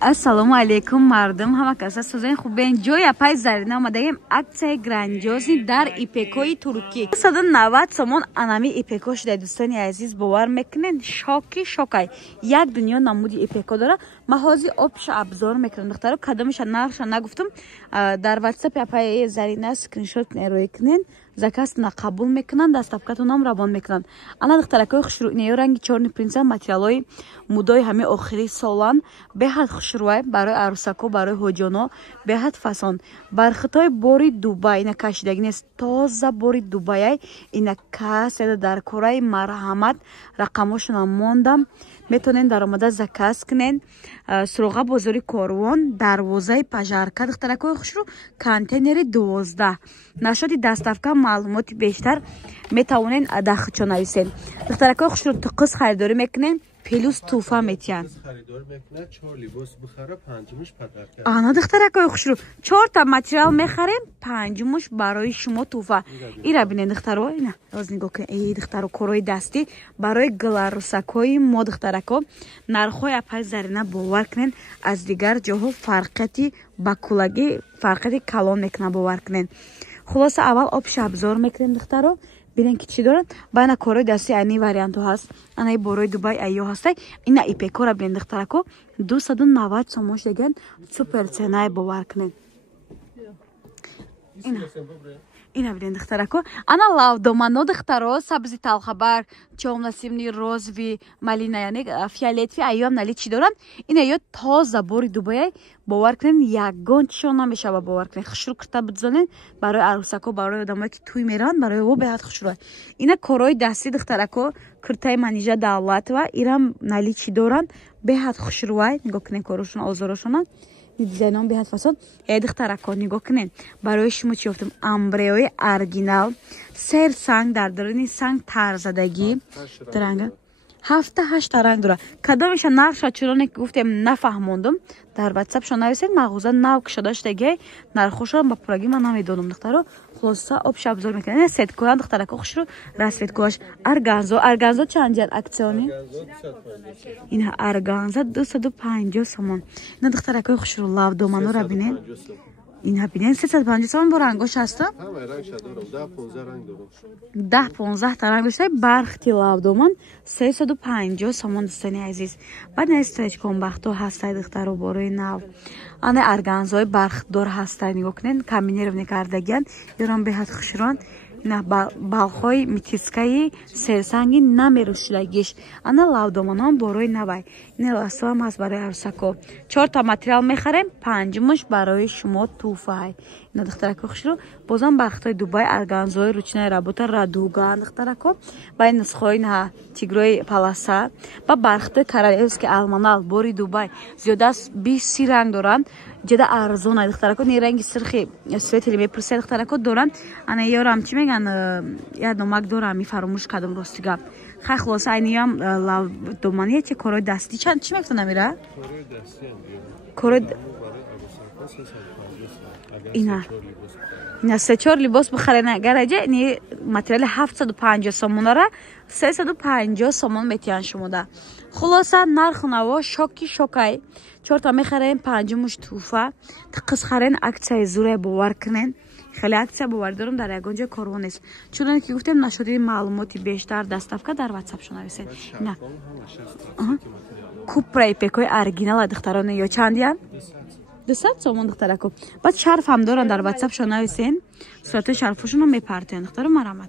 ассалому алейкум мардум, ҳама каса сӯзани хубен. ҷоя пай Зарина омадаем аксияи грандиози дар ипекои туркӣ. 190 сомон анами ипеко шуда. Дӯстони азиз, бовар мекунед, шоки шокай. Як дунё намуди ипеко дора. Маҳози обша абзор мекунем. Духтаро кадомиша нархша нагуфтум. Дар WhatsApp пай Зарина скриншот нерӯй кунен. Заказна қабул мекунанд, доставкатунам равон мекунанд. Ана духтаракои хушрӯ инеё ранги чорни принца материалои мудои ҳами охири солан беҳад хушрӯай барои арӯсако, барои ҳоҷоно беҳад фасон. Бархитои бори Дубай ина кашидаги нест, тоза бори Дубайай ина каседа дар кораи марҳамат рақамошона мондам. Метонен даромада заказ кунен. Суроға бозори Корвон, дарвозаи пажарка духтаракои хушрӯ, контейнери 12. Нашоди доставка маълумоти бештар метавонен дахчо нависен. Духтаракои хушрӯ туқиз харидорӣ мекунен, плюс туфа метиян. Ана духтаракои хушрӯ 4 та материал мехарем, 5-муш барои шумо туфа. Ира бинен духтаро, ина оз нигоҳ кунед. Эй духтаро корои дастӣ барои галарусакои мо духтарако нархҳои апай Зарина бовар кунен аз дигар ҷоҳо фарқияти бакулагӣ, фарқияти калон мекунад бовар кунен. Хулоса аввал обша абзор мекунем духтаро. Бинен ки чӣ дорад. Байна корои дастӣ айни вариантҳо ҳаст. Анаи борои Дубай айё ҳастай. Ина ипекора бинен духтарако 290 сомон шудаган супер ценае бовар кунен. Ина бинен духтарако. Ана лавдомано духтаро сабзи талхабар, чомнасимни розви, малина яъне фиолетви айёам нали чӣ доранд. Ина ё тоза бори Дубай бовар кунен, ягон чишон намешава бовар кунен. Хушрӯ кирта бидзонен барои арӯсако, барои одамое ки тӯй мераванд, барои о беҳад хушрӯ. Ина корои дастӣ духтарако киртаи Манижа Давлатова ирам нали чӣ доранд, беҳад хушрӯай. Нигоҳ кунен корошон озорошона. Дизайном беҳад фасон. Духтарако нигоҳ кунен. Барои шумо чӣ ёфтам? Амбреои оригинал, сер санг дар даруни санг тарзадагӣ. Дранга 7-8 ранг дора. Кадомиша нархша чуроне ки гуфтем нафаҳмондум. Дар WhatsApp шо нависед, мағоза нав кишода шудаги нархошро ба пурагӣ ман намедонам духтаро. Хулоса обша абзор мекунем. Сеткоян духтарако хушрӯ расветкоаш арганзо чанд ҷан аксиони? Ина арганза 250 сомон. Ина духтарако хушрӯ лавдоманора бинен. Ина бинен 350 сомон бо рангош ҳаста? 10-15 та ранг дошта. Бархти лавдоман 350 сомон дӯстони азиз. Баъд ина стреч комбахто ҳастай духтаро борои нав. Ана арганзои бархдор ҳастай. Нигоҳ кунен, комбинирование кардагиан. Ёрам беҳад хушрӯанд. Ина балхои митискаи серсанги намерӯшидагиш. Ана лавдоманон борои навай. Ина ласоам ҳаст барои арӯсако. 4 та материал мехарем, 5-муш барои шумо туфай. Ина духтарако хушрӯ бозам бархтои Дубай арганзои ручнаи работа радуга духтарако. Ба ин нусхои на тигрои полоса. Ба бархтои королевский алманал бори Дубай. Зиёда аз 20 ранг доранд. Ҷада арзона духтарако. Не ранги сирхи светли мепурсед духтарако доранд. Ана ёрам чӣ меган? Я номак дорам мифаромӯш кардам рости гап. Хай хулоса айниам лавдомание чи корои дастӣ чанд чӣ мегуфтам намира? Корои ина 3-4 либос бихарен гараҷа ини материали 750 сомонара 350 сомон метиян шумода. Хулоса нарху наво шоки шокай. 4 та мехарем, 5-муш туфа. Тақиз харен аксияи зурай бовар кунен. خیلی акция бовар дорам дар ягон ҷой корвон нест. Чуноне ки гуфтем нашоди маълумоти бештар доставка дар WhatsApp шо нависед. На. Купра ипекои оригинал духтароне ё чандиян? 200 сомон духтарако. Баъд шарф ҳам доран дар WhatsApp шо нависен. Суратои шарфошонро мепартен духтаро марамат.